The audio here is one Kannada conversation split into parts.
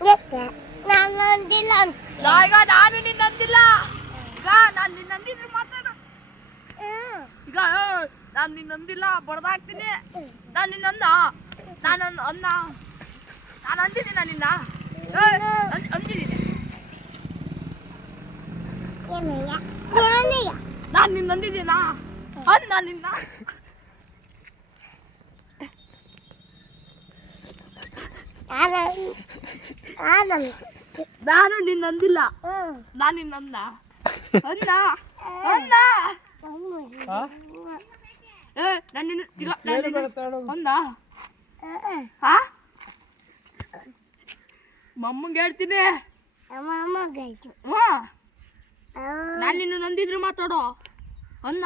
ನಾನು ಅಂದಿಲ್ಲ ಈಗ ನಾನು ನಿನ್ನ ಅಂದಿಲ್ಲ ಈಗ ನಾನು ನಿನ್ನ ಅಂದಿದ್ರೆ ಮಾತಾಡ ಈಗ ನಾನು ನಿನ್ನ ಅಂದಿಲ್ಲ ಬಡ್ದಾಕ್ತೀನಿ ನಾನು ನಿನ್ನ ಅಂದ ನಾನು ಅಂದ ನಾನು ಅಂದಿದ್ದೀನ ನಿನ್ನ ಅಂದಿದ್ದೀನಿ ನಾನು ನಿನ್ನ ಅಂದಿದ್ದೀನ ಅಂದ ನಿನ್ನ ನಾನು ನಿನ್ನ ಅಂದಿಲ್ಲ ನಾನು ನಿನ್ನ ಅಂದ ಅಂದ ಅಂದ ನಾನು ನಿನ್ನ ಈಗ ಅಂದ ಹಾ ಮಮ್ಮಂಗೆ ಹೇಳ್ತೀನಿ ನಾನು ನಿನ್ನ ನಂದಿದ್ರು ಮಾತಾಡೋ ಅನ್ನ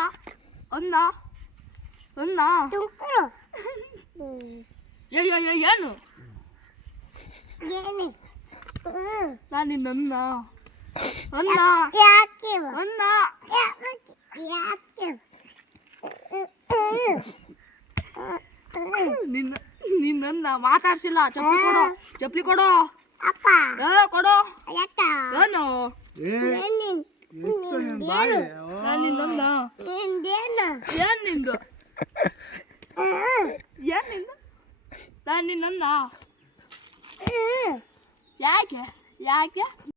ಅನ್ನ ಅನ್ನ ಏನು ನಾನು ನಿನ್ನ ಅನ್ನ ಅನ್ನ ಅನ್ನ ನಿನ್ನ ನಿನ್ನ ಮಾತಾಡ್ಸಿಲ್ಲ ಚಪ್ಪಲಿ ಕೊಡು ಕೊಡು ಏನು ನಾನು ನಿನ್ನ ಏನ್ ನಿಂದು ಏನ್ ನಿಂದು ನಾನು ನಿನ್ನ ಯಾಕೆ ಯಾಕೆ